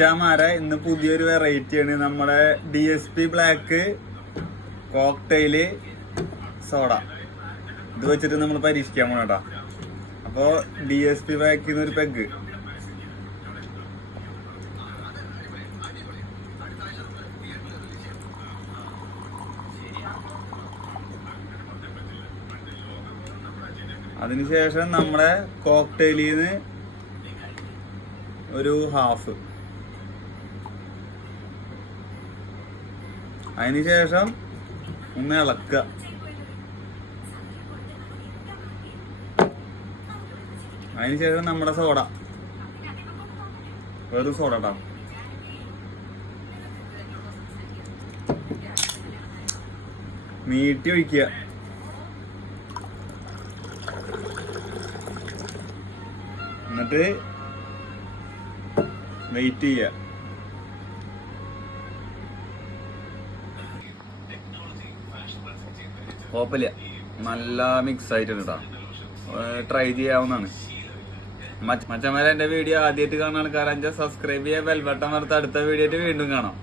മച്ചാമാരെ ഇന്ന് പുതിയൊരു വെറൈറ്റിയാണ് നമ്മുടെ DSP ബ്ലാക്ക് കോക്ടെയില് സോഡ. ഇത് വെച്ചിട്ട് നമ്മൾ പരീക്ഷിക്കാൻ പോണ കേട്ടോ. അപ്പോ DSP ബ്ലാക്കിന്ന് ഒരു പെഗ്, അതിനുശേഷം നമ്മുടെ കോക്ടെയിലിന്ന് ഒരു ഹാഫ്, അതിനുശേഷം ഒന്ന് ഇളക്കുക. അതിനുശേഷം നമ്മുടെ സോഡ, വെറും സോഡ കേട്ടോ. നീട്ടി ഒഴിക്കുക. എന്നിട്ട് വെയിറ്റ് ചെയ്യുക. കുഴപ്പമില്ല, നല്ല മിക്സ് ആയിട്ടുണ്ട് കേട്ടോ. ട്രൈ ചെയ്യാവുന്നതാണ്. മച്ചന്മാരെ എൻ്റെ വീഡിയോ ആദ്യമായിട്ട് കാണുന്ന ആൾക്കാരാണെന്ന് സബ്സ്ക്രൈബ് ചെയ്യുക, ബെൽ ബട്ടൺ അമർത്തി അടുത്ത വീഡിയോ ആയിട്ട് വീണ്ടും കാണാം.